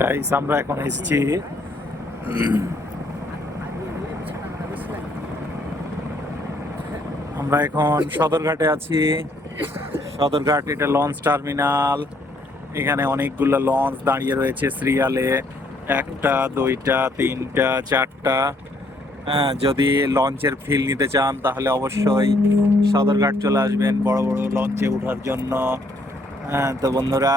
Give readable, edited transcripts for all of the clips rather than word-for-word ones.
Guys আমরা এখন এসেছি আমরা এখন সদরঘাটে আছি। সদরঘাট এটা লঞ্চ টার্মিনাল। এখানে অনেকগুলো লঞ্চ দাঁড়িয়ে রয়েছে সিরিয়ালে, একটা দুইটা তিনটা চারটা। হ্যাঁ, যদি লঞ্চের ফিল নিতে চান তাহলে অবশ্যই সদরঘাট চলে আসবেন বড় বড় লঞ্চে ওঠার জন্য। হ্যাঁ, তো বন্ধুরা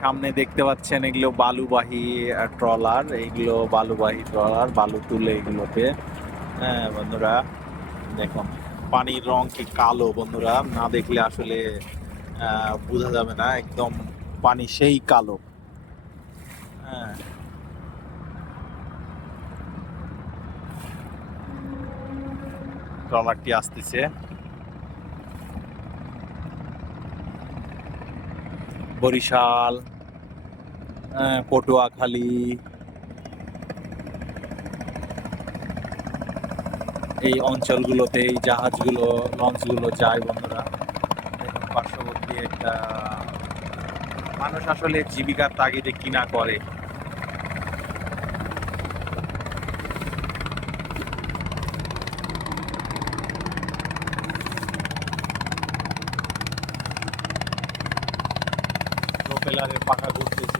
সামনে দেখতে পাচ্ছেন এগুলো বালুবাহী ট্রলার, এইগুলো বালুবাহী ট্রলার, বালু তুলে এগুলোতে। হ্যাঁ বন্ধুরা দেখুন পানির রং কি কালো, বন্ধুরা না দেখলে আসলে বোঝা যাবে না, একদম পানি সেই কালো। হ্যাঁ, ট্রলারটি আসতেছে। বরিশাল, পটুয়াখালী, এই অঞ্চলগুলোতে এই জাহাজগুলো লঞ্চগুলো যায় বন্ধুরা। দেখুন পার্শ্ববর্তী একটা মানুষ আসলে জীবিকার তাগিদে কিনা করে। প্রোপেলারের পাখা ঘুরতেছে।